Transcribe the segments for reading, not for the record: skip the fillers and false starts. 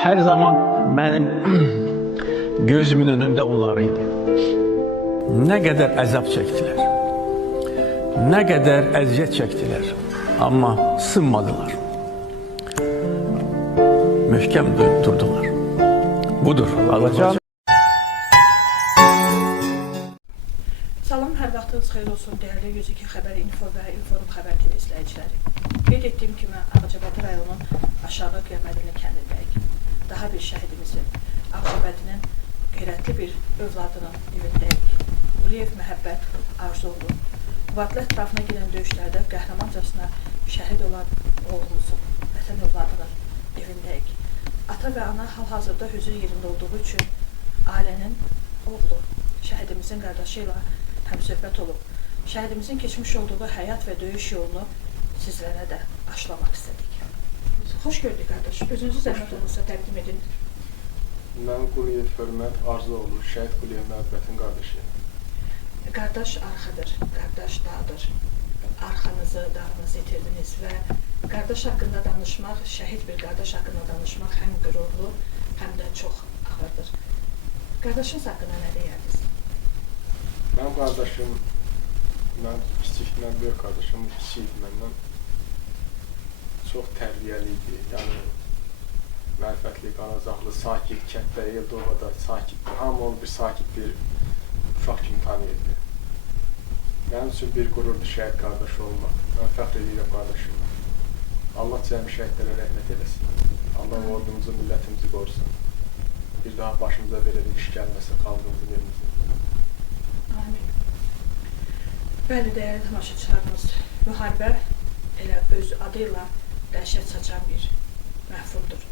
Her zaman benim gözümün önünde onlarıydı. Ne kadar azap çektiler. Ne kadar eziyet çektiler. Ama sınmadılar. Mühkem durdular. Budur. Alacağım. Salam, hər vaxtınız xeyir olsun dəyərli 102 xəbər info və inform xəbər TV izləyiciləri. Qeyd etdiyim kimi Ağcabədi rayonunun aşağı Qiyamədli kəndindəyik. Daha bir şəhidimizin, Ağcabədinin qeyrətli bir övladının evindəyik. Quliyev Məhəbbət Arzuoğlu. Müvafiq ətrafına gedən döyüşlərdə qəhrəmancasına şəhid olan oğlumuzun, vətən övladının evindəyik. Ata və ana hal-hazırda hüzur yerində olduğu üçün ailənin oğlu, şəhidimizin qardaşı ilə həmsöhbət olub. Şəhidimizin keçmiş olduğu həyat və döyüş yolunu sizlərə də aşılamaq istədik. Xoş gördük qardaş. Özünüzü zəhmət olmasa təqdim edin. Mən Quliyev Hörmət Arzuoğlu, şəhid Quliyev Məhəbbətin qardaşıyım. Qardaş arxadır, qardaş dağdır. Arxanızı, dağınızı itirdiniz və qardaş haqqında danışmaq, şəhid bir qardaş haqqında danışmaq həm qürurlu, həm də çox ağırdır. Qardaşınız haqqında nə deyərdiniz? Mənim qardaşım, mən böyük qardaşım, kiçik idi məndən. Çox tərbiyəli idi, yəni mərifətli, qanacaqlı, sakit, kənddə, Eldovada sakit, hamı onu bir sakit bir uşaq kimi tanıyırdı. Mənim üçün bir qururdu şəhid qardaşı olmaq. Mən fəxr edirəm qardaşımla. Allah cəmi şəhidlərə rəhmət eləsin. Allah ordumuzu, millətimizi qorusun. Bir daha başımıza belə bir iş gəlməsin xalqımızın elimizin. Amin. Bəli, dəyərli tamaşaçılarımız, müharibə elə öz adıyla dəhşət saçan bir məhfumdur.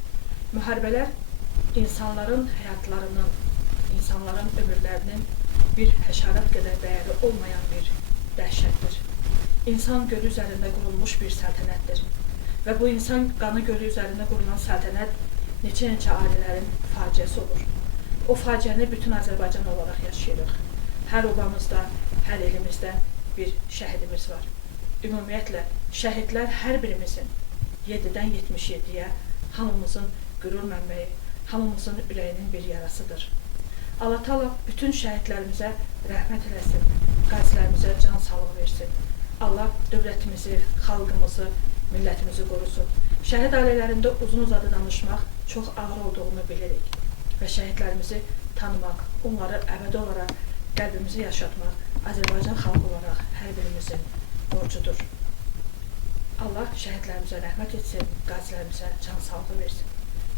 Müharibələr insanların həyatlarının, insanların ömürlərinin bir həşarat qədər dəyəri olmayan bir dəhşətdir. İnsan gölü üzərində qurulmuş bir səltənətdir. Və bu insan qanı gölü üzərində qurulan səltənət neçə ailələrin faciəsi olur. O faciəni bütün Azərbaycan olaraq yaşayırıq. Hər obamızda, hər elimizdə bir şəhidimiz var. Ümumiyyətlə, şəhidlər hər birimizin 7-dən 77-yə hamımızın qürur mənbəyi, hamımızın ürəyinin bir yarasıdır. Allah Taala bütün şəhidlərimizə rəhmət eləsin, qazilərimizə can sağlığı versin. Allah dövlətimizi, xalqımızı, millətimizi qorusun. Şəhid ailələrində uzun-uzadı danışmaq çox ağır olduğunu bilirik və şəhidlərimizi tanımaq, onları əbədi olaraq qəlbimizi yaşatmaq Azərbaycan xalqı olaraq hər birimizin borcudur. Allah şəhidlərimizə rəhmət etsin, qazilərimizə can sağlığı versin.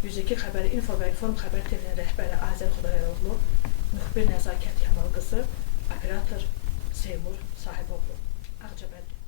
102 xəbər info və inform xəbər TV-nin rəhbəri Azər Xudayaroğlu, müxbir Nəzakət Kamal qızı, operator Seymur Sahiboğlu, Ağcabədi.